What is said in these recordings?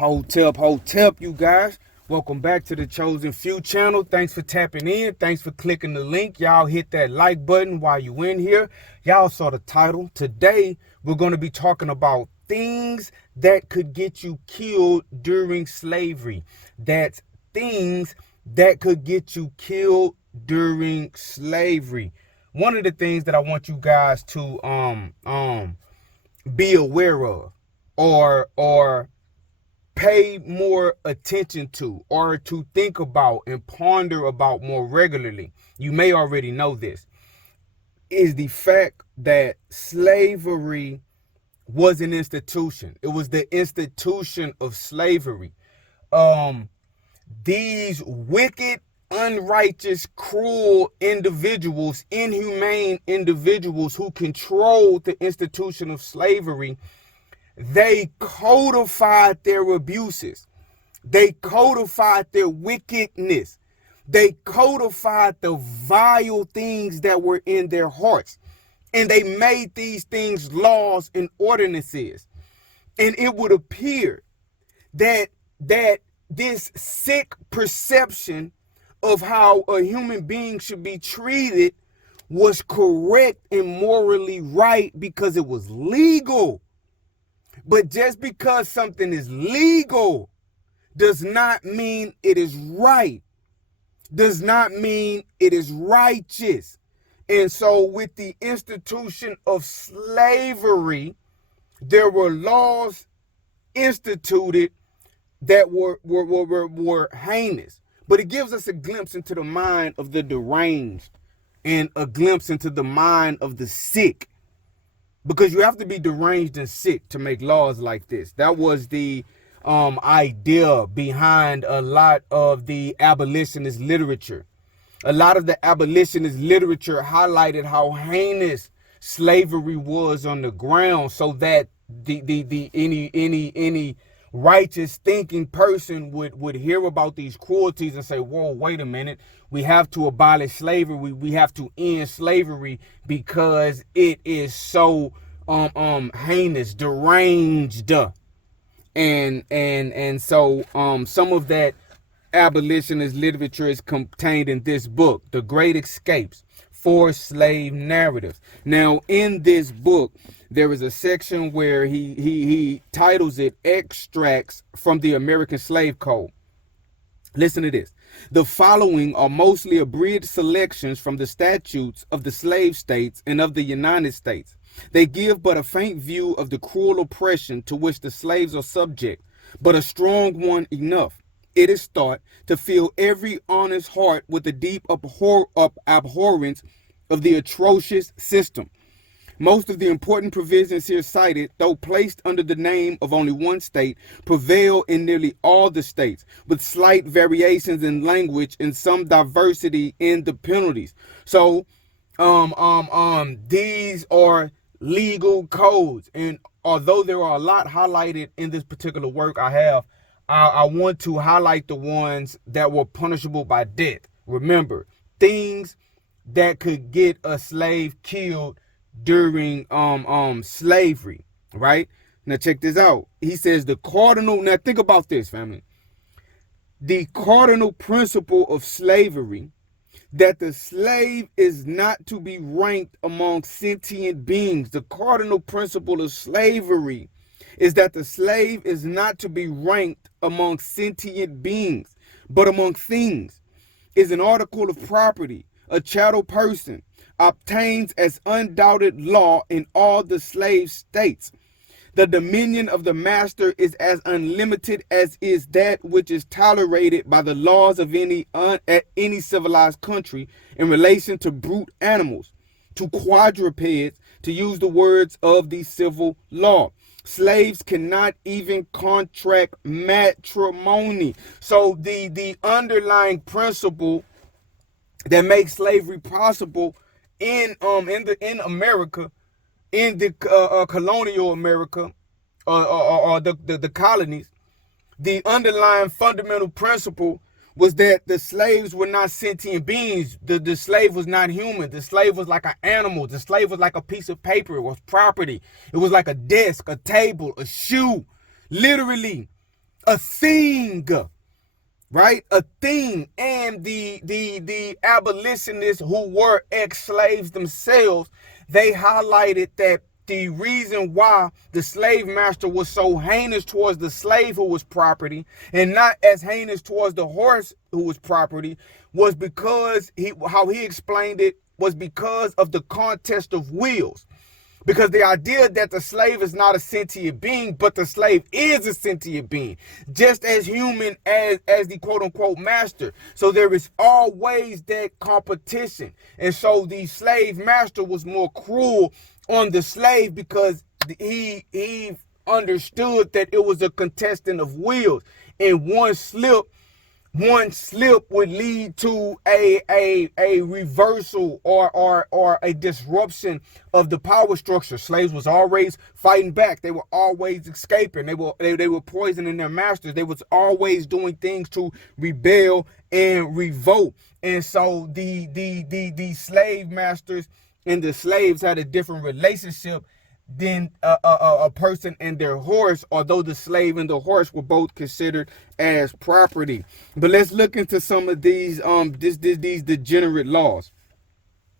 Hotep, you guys. Welcome back to the Chosen Few channel. Thanks for tapping in. Thanks for clicking the link. Y'all hit that like button while you in here. Y'all saw the title. Today, we're going to be talking about things that could get you killed during slavery. That's things that could get you killed during slavery. One of the things that I want you guys to be aware of or pay more attention to, or to think about and ponder about more regularly, you may already know this, is the fact that slavery was an institution. It was the institution of slavery. These wicked, unrighteous, cruel individuals, inhumane individuals who controlled the institution of slavery, they codified their abuses. They codified their wickedness. They codified the vile things that were in their hearts. And they made these things laws and ordinances. And it would appear that this sick perception of how a human being should be treated was correct and morally right because it was legal. But just because something is legal does not mean it is right, does not mean it is righteous. And so with the institution of slavery, there were laws instituted that were heinous. But it gives us a glimpse into the mind of the deranged and a glimpse into the mind of the sick. Because you have to be deranged and sick to make laws like this. That was the idea behind a lot of the abolitionist literature. A lot of the abolitionist literature highlighted how heinous slavery was on the ground, so that any righteous thinking person would hear about these cruelties and say, whoa, wait a minute, we have to abolish slavery, we have to end slavery because it is so heinous, deranged. And so some of that abolitionist literature is contained in this book, The Great Escapes, Forced Slave Narratives. Now, in this book, there is a section where he titles it Extracts from the American Slave Code. Listen to this. The following are mostly abridged selections from the statutes of the slave states and of the United States. They give but a faint view of the cruel oppression to which the slaves are subject, but a strong one enough, it is thought, to fill every honest heart with a deep abhorrence of the atrocious system. Most of the important provisions here cited, though placed under the name of only one state, prevail in nearly all the states, with slight variations in language and some diversity in the penalties. So, these are legal codes, and although there are a lot highlighted in this particular work I want to highlight the ones that were punishable by death. Remember, things that could get a slave killed during slavery, right? Now check this out. He says the cardinal, now think about this, family. The cardinal principle of slavery, that the slave is not to be ranked among sentient beings. The cardinal principle of slavery is that the slave is not to be ranked among sentient beings, but among things, is an article of property, a chattel person, obtains as undoubted law in all the slave states. The dominion of the master is as unlimited as is that which is tolerated by the laws of any civilized country in relation to brute animals, to quadrupeds, to use the words of the civil law. Slaves cannot even contract matrimony. So the underlying principle that makes slavery possible in America, in the colonial America, or the colonies, the underlying fundamental principle was that the slaves were not sentient beings. The slave was not human. The slave was like an animal. The slave was like a piece of paper. It was property. It was like a desk, a table, a shoe. Literally, a thing, right? A thing. And the abolitionists who were ex-slaves themselves, they highlighted that the reason why the slave master was so heinous towards the slave who was property and not as heinous towards the horse who was property was because how he explained it was because of the contest of wills. Because the idea that the slave is not a sentient being, but the slave is a sentient being, just as human as the quote-unquote master. So there is always that competition. And so the slave master was more cruel on the slave because he understood that it was a contestant of wills. And one slip would lead to a reversal or a disruption of the power structure. Slaves was always fighting back. They were always escaping. They were poisoning their masters. They was always doing things to rebel and revolt. And so the slave masters and the slaves had a different relationship than a person and their horse, although the slave and the horse were both considered as property. But let's look into some of these these degenerate laws.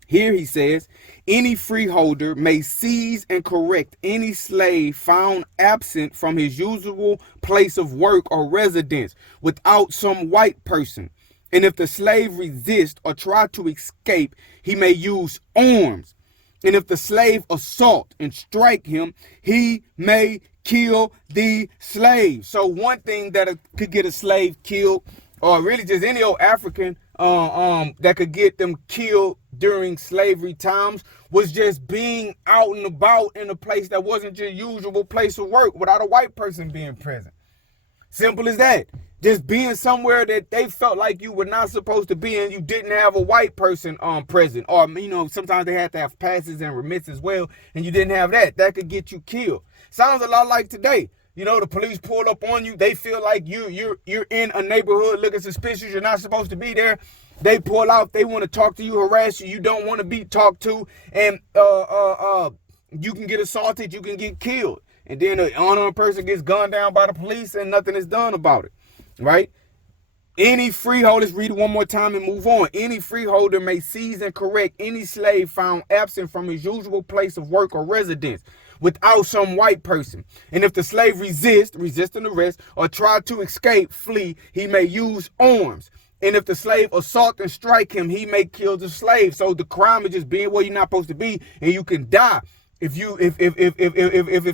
Here he says, any freeholder may seize and correct any slave found absent from his usual place of work or residence without some white person. And if the slave resist or try to escape, he may use arms. And if the slave assault and strike him, he may kill the slave. So one thing that could get a slave killed, or really just any old African that could get them killed during slavery times, was just being out and about in a place that wasn't your usual place of work without a white person being present. Simple as that. Just being somewhere that they felt like you were not supposed to be and you didn't have a white person present. Or, sometimes they had to have passes and remits as well, and you didn't have that. That could get you killed. Sounds a lot like today. The police pull up on you. They feel like you're in a neighborhood looking suspicious. You're not supposed to be there. They pull out. They want to talk to you, harass you. You don't want to be talked to. And you can get assaulted. You can get killed. And then an unarmed person gets gunned down by the police and nothing is done about it. Right? Any freeholder, let's read it one more time and move on. Any freeholder may seize and correct any slave found absent from his usual place of work or residence without some white person. And if the slave resist an arrest, or try to escape, flee, he may use arms. And if the slave assault and strike him, he may kill the slave. So the crime is just being where you're not supposed to be, and you can die if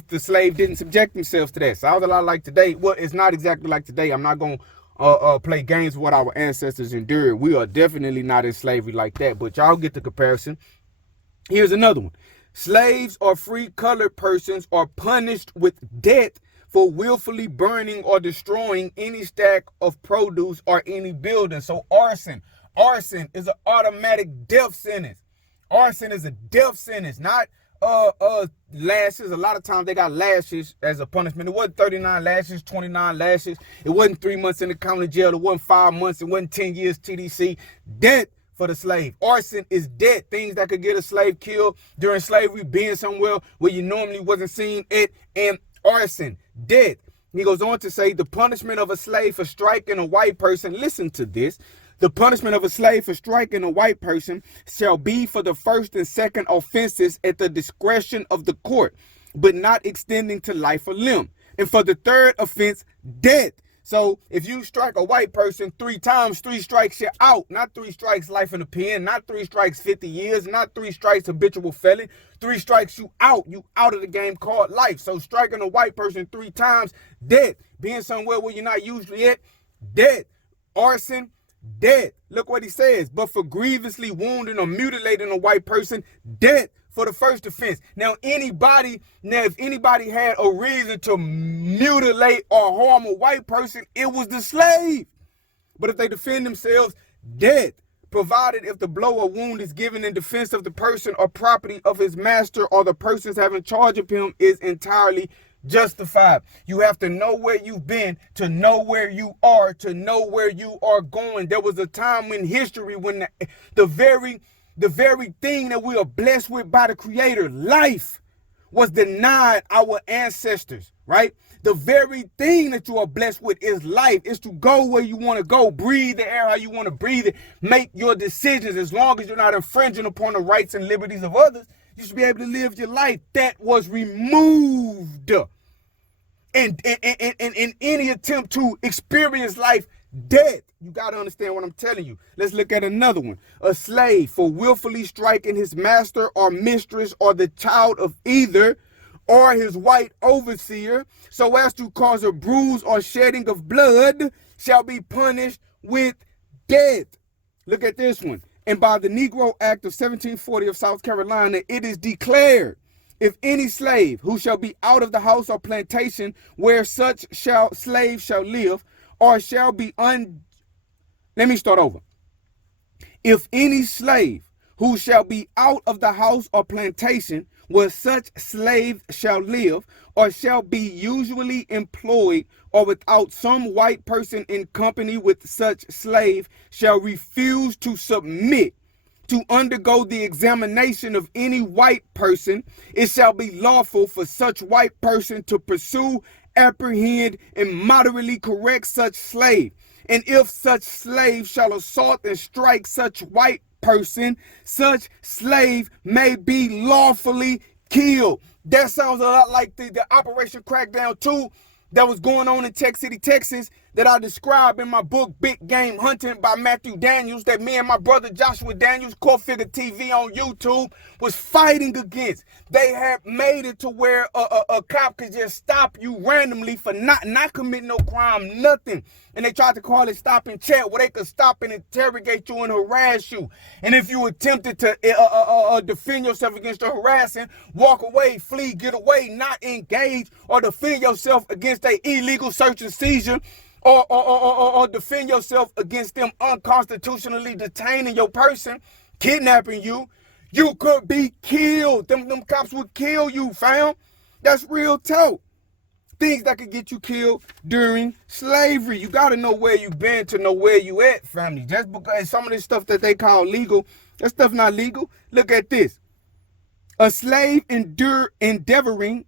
the slave didn't subject themselves to that. Sounds a lot like today. Well, it's not exactly like today. I'm not going to play games with what our ancestors endured. We are definitely not in slavery like that, but y'all get the comparison. Here's another one. Slaves or free colored persons are punished with death for willfully burning or destroying any stack of produce or any building. So arson is an automatic death sentence. Arson is a death sentence, not lashes. A lot of times they got lashes as a punishment. It wasn't 39 lashes, 29 lashes. It wasn't 3 months in the county jail. It wasn't 5 months. It wasn't 10 years TDC. Death for the slave. Arson is death. Things that could get a slave killed during slavery, being somewhere where you normally wasn't seen it, and arson, death. He goes on to say the punishment of a slave for striking a white person. Listen to this. The punishment of a slave for striking a white person shall be for the first and second offenses at the discretion of the court, but not extending to life or limb. And for the third offense, death. So if you strike a white person 3 times, 3 strikes, you're out. Not 3 strikes, life in the pen. Not 3 strikes, 50 years. Not 3 strikes, habitual felon. 3 strikes, you out. You out of the game called life. So striking a white person 3 times, death. Being somewhere where you're not usually at, death. Arson, death. Look what he says. But for grievously wounding or mutilating a white person, death for the first offense. Now, if anybody had a reason to mutilate or harm a white person, it was the slave. But if they defend themselves, death. Provided if the blow or wound is given in defense of the person or property of his master or the persons having charge of him is entirely justified. You have to know where you've been to know where you are, to know where you are going. There was a time in history when the very thing that we are blessed with by the Creator, life, was denied our ancestors, right? The very thing that you are blessed with is life. It's to go where you want to go, breathe the air how you want to breathe it, make your decisions. As long as you're not infringing upon the rights and liberties of others, you should be able to live your life. That was removed in any attempt to experience life, death. You got to understand what I'm telling you. Let's look at another one. A slave for willfully striking his master or mistress or the child of either, or his white overseer, so as to cause a bruise or shedding of blood, shall be punished with death. Look at this one. And by the Negro Act of 1740 of South Carolina, it is declared, if any slave who shall be out of the house or plantation where such slave shall live, or shall be let me start over. If any slave who shall be out of the house or plantation where such slave shall live, or shall be usually employed, or without some white person in company with such slave, shall refuse to submit to undergo the examination of any white person, it shall be lawful for such white person to pursue, apprehend, and moderately correct such slave. And if such slave shall assault and strike such white person, such slave may be lawfully killed. That sounds a lot like the Operation Crackdown 2 that was going on in Tech City, Texas, that I described in my book, Big Game Hunting by Matthew Daniels, that me and my brother Joshua Daniels, Core Figure TV on YouTube, was fighting against. They had made it to where a cop could just stop you randomly for not committing no crime, nothing. And they tried to call it stop and chat, where they could stop and interrogate you and harass you. And if you attempted to defend yourself against the harassing, walk away, flee, get away, not engage, or defend yourself against an illegal search and seizure, or defend yourself against them unconstitutionally detaining your person, kidnapping you, you could be killed. Them cops would kill you, fam. That's real talk. Things that could get you killed during slavery. You got to know where you've been to know where you at, family. Just because some of this stuff that they call legal, that stuff not legal. Look at this. A slave endeavoring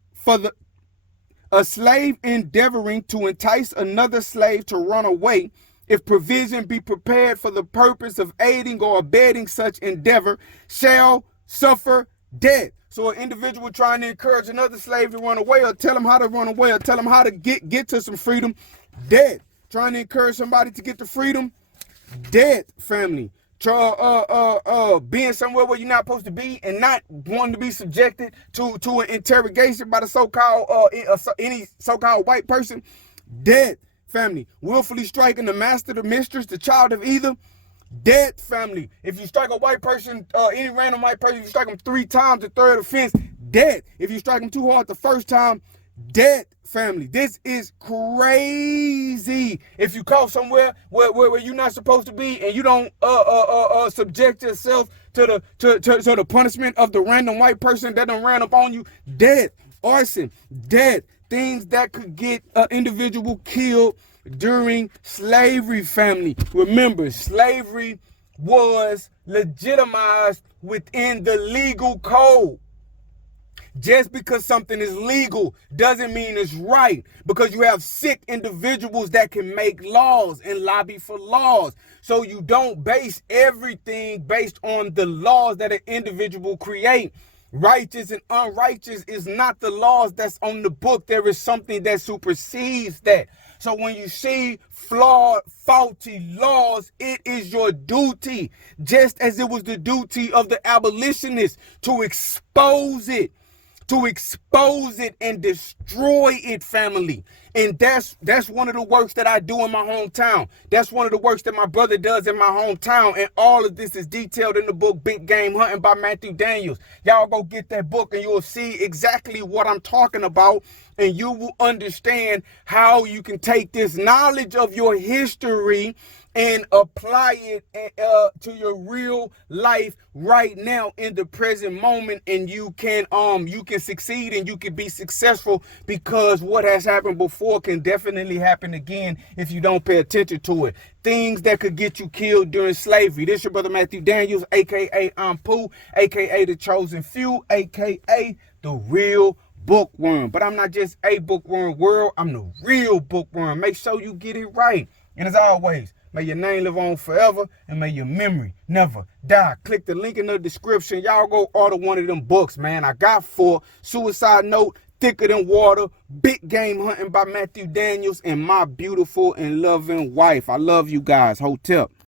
to entice another slave to run away, if provision be prepared for the purpose of aiding or abetting such endeavor, shall suffer death. So an individual trying to encourage another slave to run away, or tell him how to run away, or tell him how to get to some freedom, death. Trying to encourage somebody to get to freedom, death, family. Being somewhere where you're not supposed to be and not wanting to be subjected to an interrogation by the so-called any so-called white person, death, family. Willfully striking the master, the mistress, the child of either, death, family. If you strike a white person, any random white person, if you strike them 3 times, the third offense, death. If you strike them too hard the first time, death, family. This is crazy. If you caught somewhere where you're not supposed to be, and you don't subject yourself to the punishment of the random white person that done ran up on you, death, arson, death, things that could get an individual killed during slavery, family. Remember, slavery was legitimized within the legal code. Just because something is legal doesn't mean it's right, because you have sick individuals that can make laws and lobby for laws. So you don't base everything based on the laws that an individual create. Righteous and unrighteous is not the laws that's on the book. There is something that supersedes that. So when you see flawed, faulty laws, it is your duty, just as it was the duty of the abolitionists, to expose it. And destroy it, family. And that's one of the works that I do in my hometown. That's one of the works that my brother does in my hometown. And all of this is detailed in the book Big Game Hunting by Matthew Daniels. Y'all go get that book and you'll see exactly what I'm talking about. And you will understand how you can take this knowledge of your history and apply it to your real life right now in the present moment, and you can succeed and you can be successful, because what has happened before can definitely happen again if you don't pay attention to it. Things that could get you killed during slavery. This your brother Matthew Daniels, aka I'm Pooh, aka the Chosen Few, aka the Real bookworm. But I'm not just a bookworm world. I'm the real bookworm. Make sure you get it right. And as always, may your name live on forever, and may your memory never die. Click the link in the description. Y'all go order one of them books, man. I got 4. Suicide Note, Thicker Than Water, Big Game Hunting by Matthew Daniels, and My Beautiful and Loving Wife. I love you guys. Hotep.